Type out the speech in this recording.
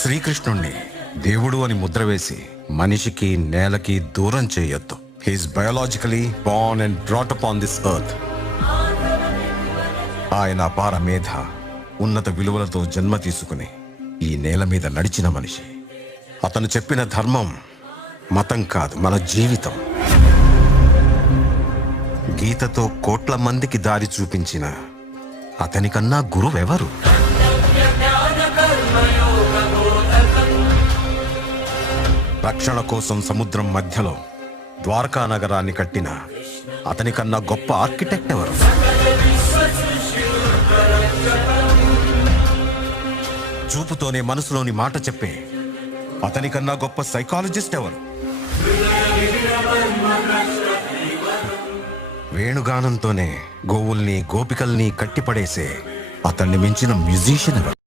శ్రీకృష్ణుణ్ణి దేవుడు అని ముద్ర వేసి మనిషికి నేలకి దూరం చేయొద్దు. He's biologically born and brought up on this earth. ఆయన అపార మేధ, ఉన్నత విలువలతో జన్మ తీసుకుని ఈ నేల మీద నడిచిన మనిషి. అతను చెప్పిన ధర్మం మతం కాదు, మన జీవితం. గీతతో కోట్ల మందికి దారి చూపించిన అతనికన్నా గురువెవరు? రక్షణ కోసం సముద్రం మధ్యలో ద్వారకా నగరాన్ని కట్టిన అతనికన్నా గొప్ప ఆర్కిటెక్ట్ ఎవరు? చూపుతోనే మనసులోని మాట చెప్పే అతనికన్నా గొప్ప సైకాలజిస్ట్ ఎవరు? వేణుగానంతోనే గోవుల్ని గోపికల్ని కట్టిపడేసే అతన్ని మించిన మ్యూజిషియన్ ఎవరు?